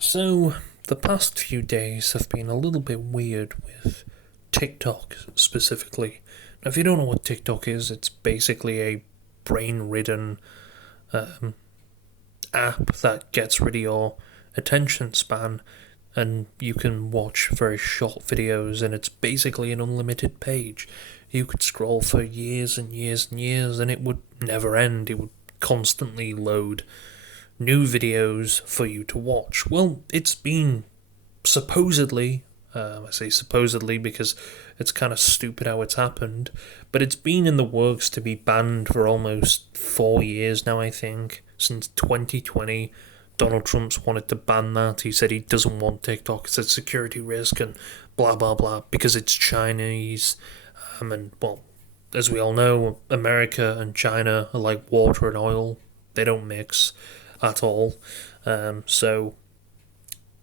So, the past few days have been a little bit weird with TikTok specifically. Now, if you don't know what TikTok is, it's basically a brain ridden um, app that gets rid of your attention span and you can watch very short videos, and it's basically an unlimited page. You could scroll for years and years and years, and it would never end. It would constantly load new videos for you to watch. Well, it's been supposedly, I say supposedly because it's kind of stupid how it's happened, but it's been in the works to be banned for almost 4 years now, I think, since 2020. Donald Trump's wanted to ban that. He said he doesn't want TikTok. It's a security risk and blah blah blah because it's Chinese. And well, as we all know, America and China are like water and oil. They don't mix at all. So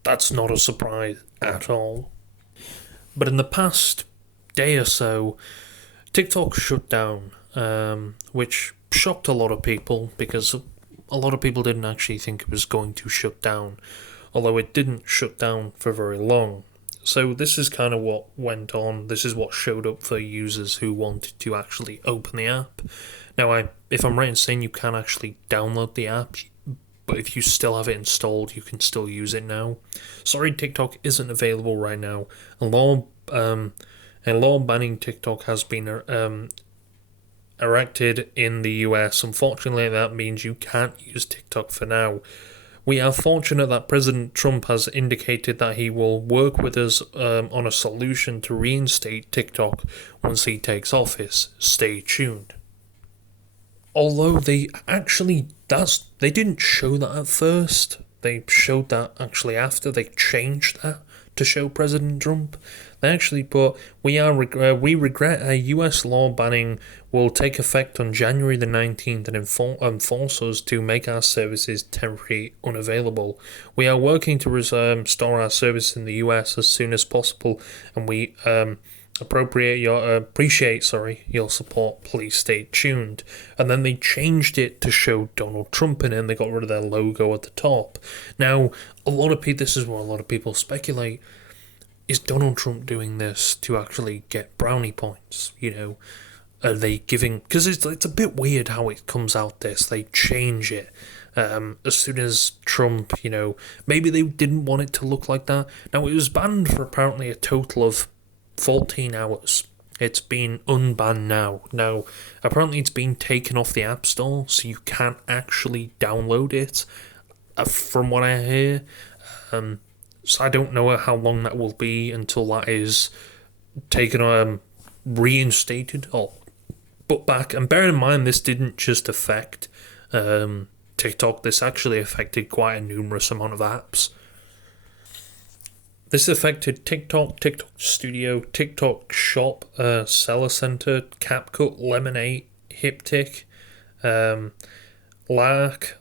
that's not a surprise at all. But in the past day or so, TikTok shut down, which shocked a lot of people because a lot of people didn't actually think it was going to shut down, although it didn't shut down for very long. So this is kind of what went on. This is what showed up for users who wanted to actually open the app. Now, if I'm right in saying you can actually download the app, but if you still have it installed, you can still use it now. Sorry, TikTok isn't available right now. A law banning TikTok has been erected in the US. Unfortunately, that means you can't use TikTok for now. We are fortunate that President Trump has indicated that he will work with us on a solution to reinstate TikTok once he takes office. Stay tuned. Although they didn't show that at first. They showed that actually after they changed that to show President Trump. They actually put, we regret a US law banning will take effect on January the 19th and force us to make our services temporarily unavailable. We are working to restore our service in the US as soon as possible, and we appreciate your support. Please stay tuned. And then they changed it to show Donald Trump in it, and they got rid of their logo at the top. Now, this is what a lot of people speculate. Is Donald Trump doing this to actually get brownie points? Are they giving... Because it's a bit weird how it comes out this. They change it as soon as Trump, maybe they didn't want it to look like that. Now, it was banned for apparently a total of 14 hours. It's been unbanned now. Now, apparently it's been taken off the App Store, so you can't actually download it, from what I hear. So I don't know how long that will be until that is taken, reinstated or put back. And bear in mind, this didn't just affect TikTok. This actually affected quite a numerous amount of apps. This affected TikTok, TikTok Studio, TikTok Shop, Seller Center, CapCut, Lemonade, HipTik, Lark,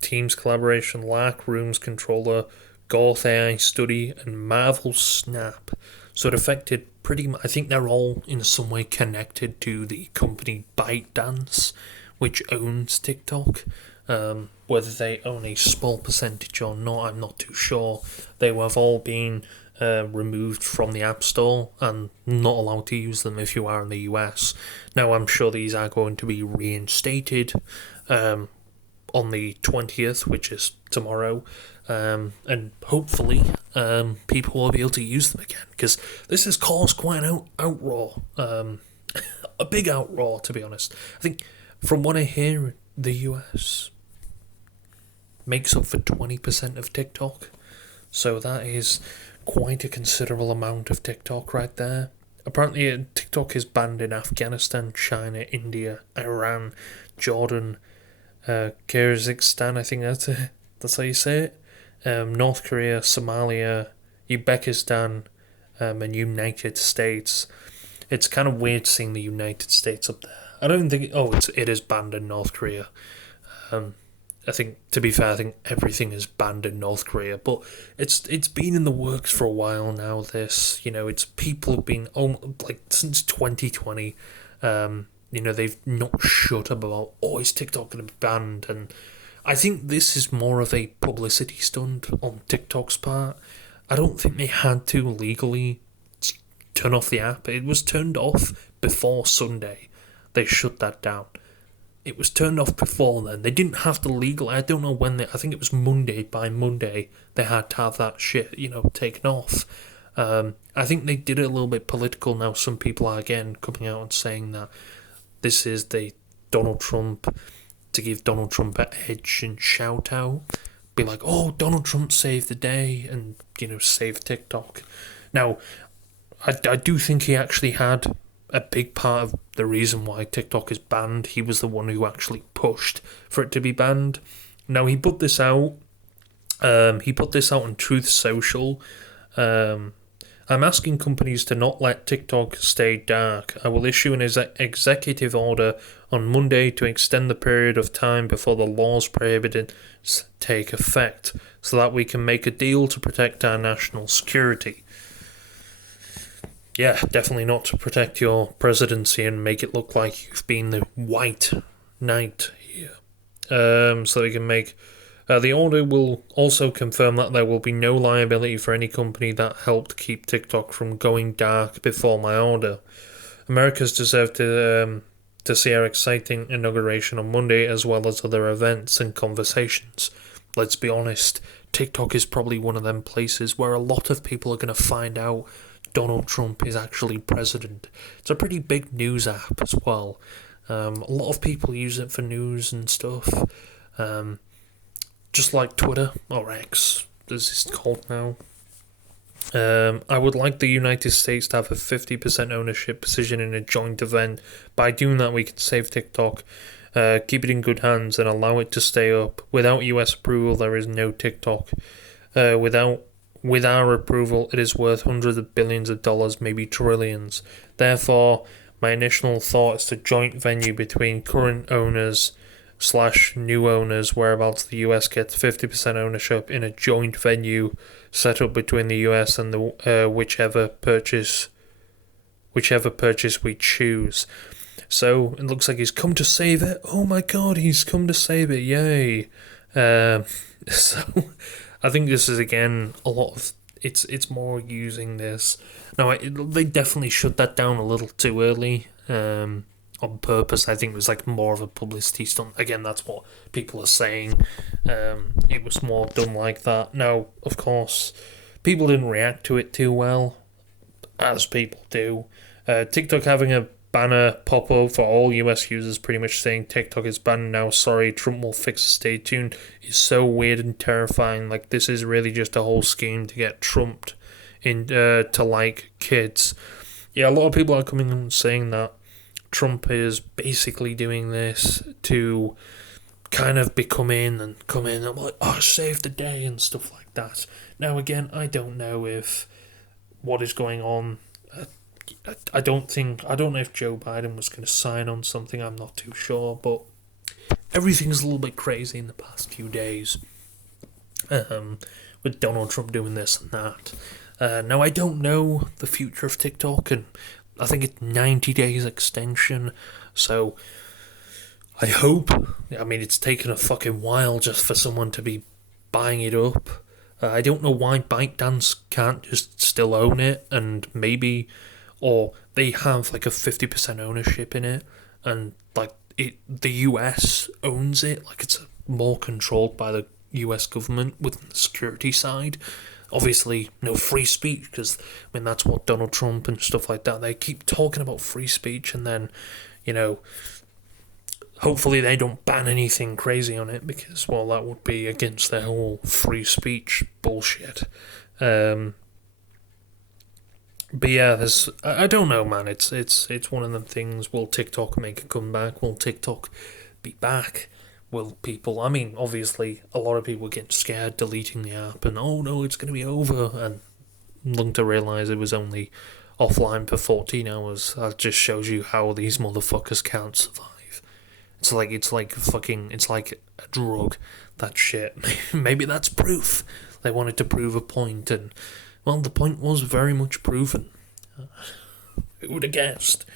Teams Collaboration, Lark Rooms Controller, Goth AI Study, and Marvel Snap. So it affected pretty much... I think they're all in some way connected to the company ByteDance, which owns TikTok. Whether they own a small percentage or not, I'm not too sure. They have all been removed from the App Store and not allowed to use them if you are in the US. Now, I'm sure these are going to be reinstated on the 20th, which is tomorrow, and hopefully people will be able to use them again, because this has caused quite an outroar, a big outroar, to be honest. I think, from what I hear, the US makes up for 20% of TikTok, so that is quite a considerable amount of TikTok right there. Apparently, TikTok is banned in Afghanistan, China, India, Iran, Jordan, Kyrgyzstan, I think that's how you say it, North Korea, Somalia, Uzbekistan, and United States. It's kind of weird seeing the United States up there. I don't think... it is banned in North Korea. I think, to be fair, I think everything is banned in North Korea, but it's been in the works for a while now, this. It's people have been, since 2020, they've not shut up about, is TikTok going to be banned? And I think this is more of a publicity stunt on TikTok's part. I don't think they had to legally turn off the app. It was turned off before Sunday. They shut that down. It was turned off before then. They didn't have to legally. I don't know when they. I think it was Monday. By Monday, they had to have that shit, taken off. I think they did it a little bit political now. Some people are again coming out and saying that this is the Donald Trump, to give Donald Trump an edge and shout out. Be like, oh, Donald Trump saved the day and, save TikTok. Now, I do think he actually had a big part of the reason why TikTok is banned. He was the one who actually pushed for it to be banned. Now, he put this out. He put this out on Truth Social. I'm asking companies to not let TikTok stay dark. I will issue an executive order on Monday to extend the period of time before the laws prohibited take effect, so that we can make a deal to protect our national security. Yeah, definitely not to protect your presidency and make it look like you've been the white knight here. So we can make... the order will also confirm that there will be no liability for any company that helped keep TikTok from going dark before my order. Americans deserve to see our exciting inauguration on Monday, as well as other events and conversations. Let's be honest, TikTok is probably one of them places where a lot of people are going to find out Donald Trump is actually president. It's a pretty big news app as well. A lot of people use it for news and stuff. Just like Twitter, or X, as it's called now. I would like the United States to have a 50% ownership position in a joint event. By doing that, we can save TikTok, keep it in good hands, and allow it to stay up. Without US approval, there is no TikTok. With our approval, it is worth hundreds of billions of dollars, maybe trillions. Therefore, my initial thought is a joint venue between current owners / new owners, whereabouts the US gets 50% ownership in a joint venue set up between the US and the whichever purchase we choose. So it looks like he's come to save it. Oh my god, he's come to save it! Yay! So I think this is again a lot of it's more using this. Now they definitely shut that down a little too early. On purpose. I think it was like more of a publicity stunt. Again, that's what people are saying. It was more done like that. Now, of course, people didn't react to it too well, as people do. TikTok having a banner pop up for all US users pretty much saying TikTok is banned now, sorry, Trump will fix it, stay tuned, is so weird and terrifying. Like, this is really just a whole scheme to get Trumped to like kids. Yeah, a lot of people are coming and saying that Trump is basically doing this to kind of come in and I'm like, oh, save the day and stuff like that. Now again, I don't know if what is going on. I don't know if Joe Biden was going to sign on something. I'm not too sure, but everything's a little bit crazy in the past few days. With Donald Trump doing this and that. Now I don't know the future of TikTok, and I think it's 90 days extension, so I hope. I mean, it's taken a fucking while just for someone to be buying it up. I don't know why ByteDance can't just still own it, and maybe, or they have like a 50% ownership in it, and like the US owns it, like it's more controlled by the US government with the security side. Obviously, no free speech, because, I mean, that's what Donald Trump and stuff like that, they keep talking about free speech, and then, hopefully they don't ban anything crazy on it, because, well, that would be against their whole free speech bullshit. But yeah, I don't know, man, it's one of them things. Will TikTok make a comeback? Will TikTok be back? Will people, I mean, obviously, a lot of people get scared deleting the app and, oh no, it's going to be over, and long to realise it was only offline for 14 hours. That just shows you how these motherfuckers can't survive. It's like a drug, that shit. Maybe that's proof. They wanted to prove a point, and, well, the point was very much proven. Who would have guessed?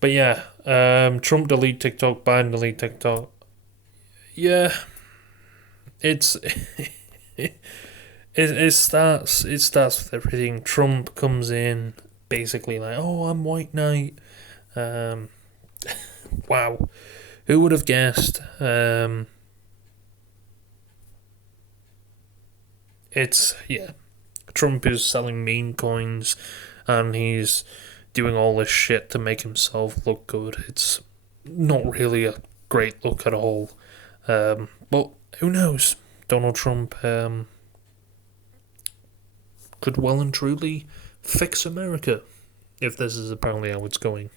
But yeah, Trump delete TikTok, Biden delete TikTok. yeah, it's it starts with everything. Trump comes in basically like, oh, I'm white knight. Um, wow, who would have guessed? It's yeah, Trump is selling meme coins, and he's doing all this shit to make himself look good. It's not really a great look at all. But who knows? Donald Trump could well and truly fix America if this is apparently how it's going.